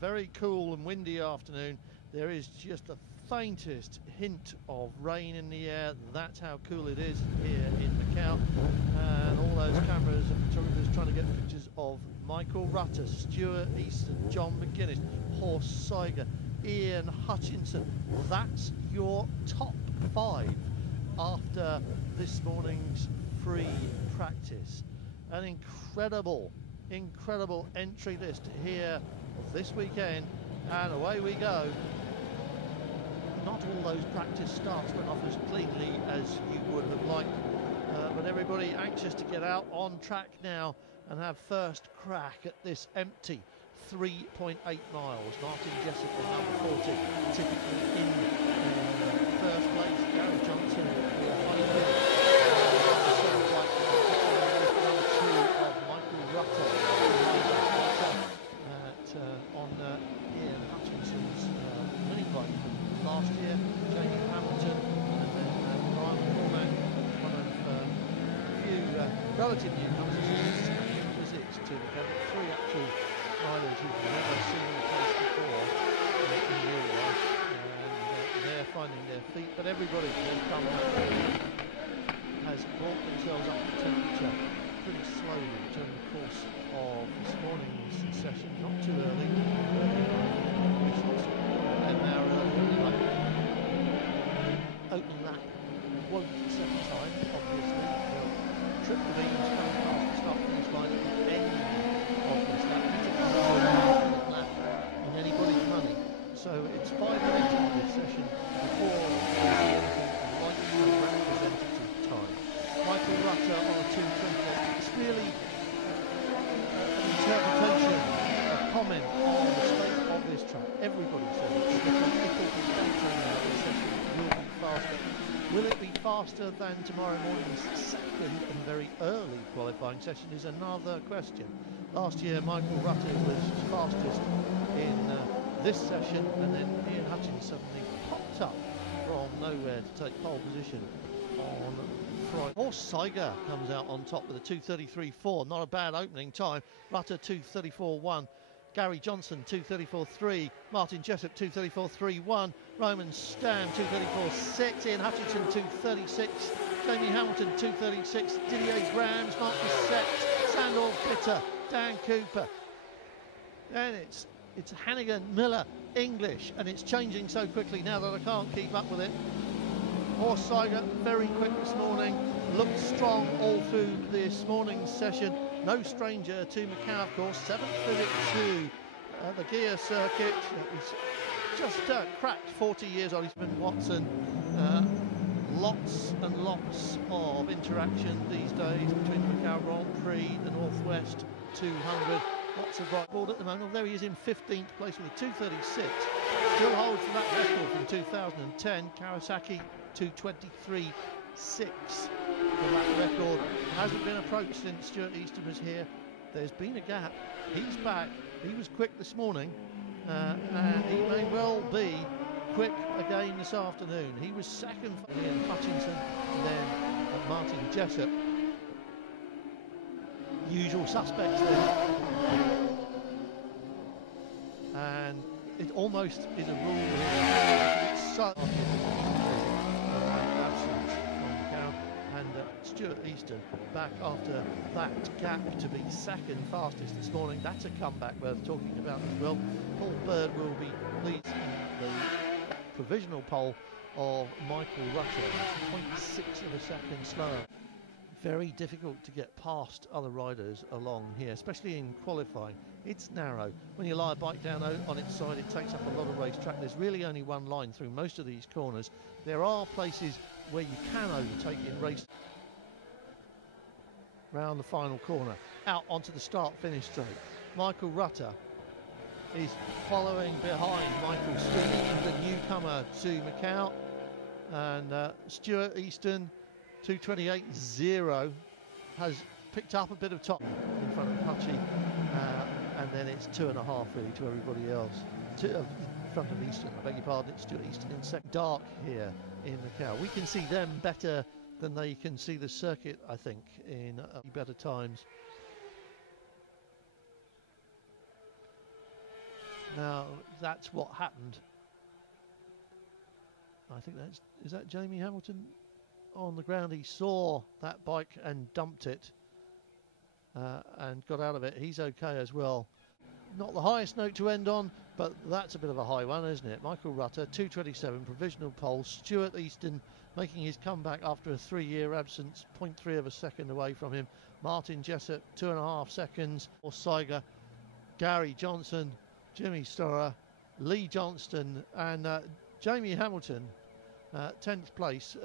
very cool and windy afternoon. There is just the faintest hint of rain in the air. That's how cool it is here in Macau. And all those cameras and photographers trying to get pictures of Michael Rutter, Stuart Easton, John McGuinness, Horst Seiger, Ian Hutchinson. That's your top 5 after this morning's free practice. An incredible entry list here this weekend, and away we go. Not all those practice starts went off as cleanly as you would have liked, but everybody anxious to get out on track now and have first crack at this empty 3.8 miles. Martin Jessup on number 40, typically in first place. Gary Johnson Rutter on Ian Hutchinson's winning bike from last year, Jamie Hamilton, and then Ryan Cormack, one of a few relative newcomers visits to the camp. 3 actual riders who've never seen the place before in real life, and they're finding their feet, but everybody has brought themselves up to temperature pretty slowly during the course of this morning's session, not too early. An hour early. Opening lap won't second time, obviously. They'll trip the beams coming past the start finish line at the end of this lap. It's a lap in anybody's money. So it's 5 minutes into this session before we see anything like the representative time. Michael Rutter on a 2:28. It's really an interpretation, a comment on the state of this track. Everybody says it. This session will be faster. Will it be faster than tomorrow morning's second and very early qualifying session is another question. Last year Michael Rutter was fastest in this session, and then Ian Hutchins suddenly popped up from nowhere to take pole position on Friday. Horst Seiger comes out on top with a 2:33.4, not a bad opening time. Rutter 2:34.1, Gary Johnson 2:34.3, Martin Jessup 2:34.31, Roman Stam 2:34.6, Ian Hutchinson 2:36, Jamie Hamilton 2:36, Didier Grams, Mark Bissett, Sandor Bitter, Dan Cooper. Then it's Hannigan, Miller, English, and it's changing so quickly now that I can't keep up with it. Horst Seiger, very quick this morning, looked strong all through this morning's session. No stranger to Macau, of course. 7th visit to the gear circuit. He's just cracked 40 years old. He's been Watson. Lots and lots of interaction these days between the Macau Grand Prix, the Northwest 200. Lots of right board at the moment. There he is in 15th place with a 2:36. Still holds that record from 2010. Kawasaki 2:23.6 for that record. Hasn't been approached since Stuart Easton was here. There's been a gap. He's back. He was quick this morning, and he may well be quick again this afternoon. He was second for Ian Hutchinson, and then Martin Jessup. Usual suspects there. And it almost is a rule here. It's so absence from Macau, and Stuart Easton back after that gap to be second fastest this morning. That's a comeback worth talking about as well. Paul Bird will be pleased in the provisional pole of Michael Rutter, 0.6 of a second slower. Very difficult to get past other riders along here, especially in qualifying. It's narrow. When you lie a bike down on its side, it takes up a lot of racetrack. There's really only one line through most of these corners. There are places where you can overtake in race. Round the final corner, out onto the start-finish straight. Michael Rutter is following behind Michael Stewart, the newcomer to Macau, and Stuart Easton 2:28.0 has picked up a bit of top in front of Hutchie, and then it's 2.5 really to everybody else. In front of Easton, I beg your pardon, it's Stuart Easton in second. Dark here in Macau. We can see them better than they can see the circuit, I think, in better times. Now, that's what happened. I think is that Jamie Hamilton on the ground. He saw that bike and dumped it and got out of it. He's okay as well. Not the highest note to end on, but that's a bit of a high one, isn't it? Michael Rutter, 2:27, provisional pole. Stuart Easton making his comeback after a 3-year absence, 0.3 of a second away from him. Martin Jessup, 2.5 seconds. Or Seiger, Gary Johnson, Jimmy Storer, Lee Johnston, and Jamie Hamilton, 10th place.